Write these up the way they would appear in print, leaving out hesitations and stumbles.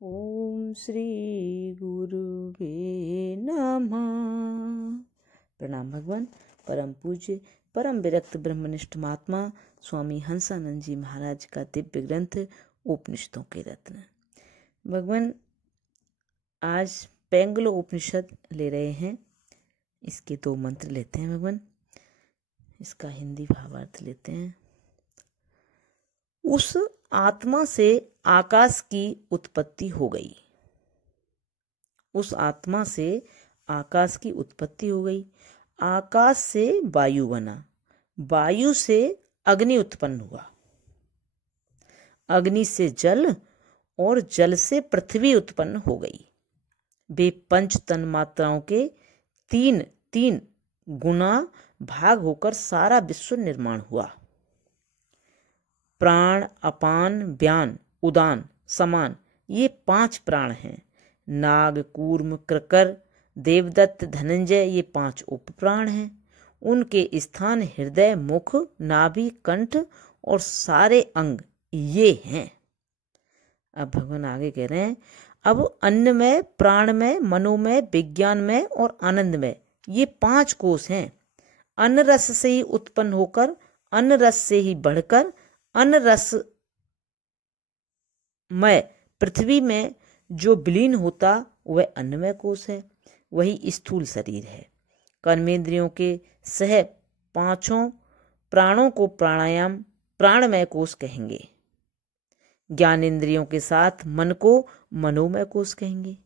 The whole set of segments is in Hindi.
ओम श्री गुरुवे नमः। प्रणाम भगवान। परम पूज्य परम विरक्त ब्रह्मनिष्ठ महात्मा स्वामी हंसानंद जी महाराज का दिव्य ग्रंथ उपनिषदों के रत्न। भगवान आज पैंगलो उपनिषद ले रहे हैं। इसके 2 मंत्र लेते हैं भगवान। इसका हिंदी भावार्थ लेते हैं। उस आत्मा से आकाश की उत्पत्ति हो गई। उस आत्मा से आकाश की उत्पत्ति हो गई। आकाश से वायु बना, वायु से अग्नि उत्पन्न हुआ, अग्नि से जल और जल से पृथ्वी उत्पन्न हो गई। वे पंच तन मात्राओं के 3 गुना भाग होकर सारा विश्व निर्माण हुआ। प्राण, अपान, व्यान, उदान, समान ये 5 प्राण हैं। नाग, कूर्म, कृकर, देवदत्त, धनंजय ये 5 उपप्राण हैं। उनके स्थान हृदय, मुख, नाभि, कंठ और सारे अंग ये हैं। अब भगवान आगे कह रहे हैं, अब अन्नमय, प्राणमय, मनोमय, विज्ञानमय और आनंदमय ये 5 कोश हैं। अन्न रस से ही उत्पन्न होकर, अन्न रस से ही बढ़कर, अन्न रस मय पृथ्वी में जो विलीन होता वह अन्नमय कोश है। वही स्थूल शरीर है। कर्मेंद्रियों के सह 5 प्राणों को प्राणमय कोश कहेंगे। ज्ञानेंद्रियों के साथ मन को मनोमय कोश कहेंगे।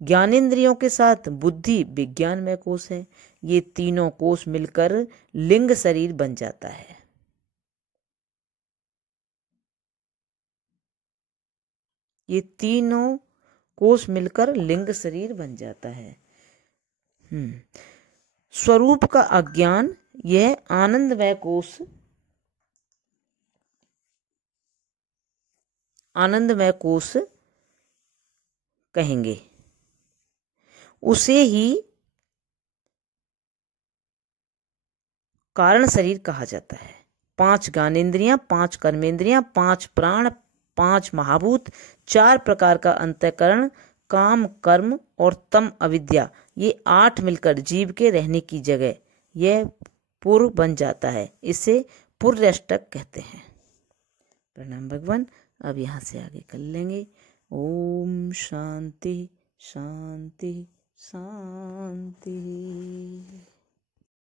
ज्ञानेंद्रियों के साथ बुद्धि विज्ञानमय कोश है। ये 3 कोश मिलकर लिंग शरीर बन जाता है। ये 3 कोश मिलकर लिंग शरीर बन जाता है। स्वरूप का अज्ञान यह आनंदमय कोश कहेंगे। उसे ही कारण शरीर कहा जाता है। 5 ज्ञानेंद्रियां, 5 कर्मेंद्रियां, 5 प्राण, 5 महाभूत, 4 प्रकार का अंतःकरण, काम, कर्म और तम अविद्या ये 8 मिलकर जीव के रहने की जगह यह पुर बन जाता है। इसे पुर्यष्टक कहते हैं। प्रणाम भगवान। अब यहाँ से आगे कर लेंगे। ओम शांति शांति शांति।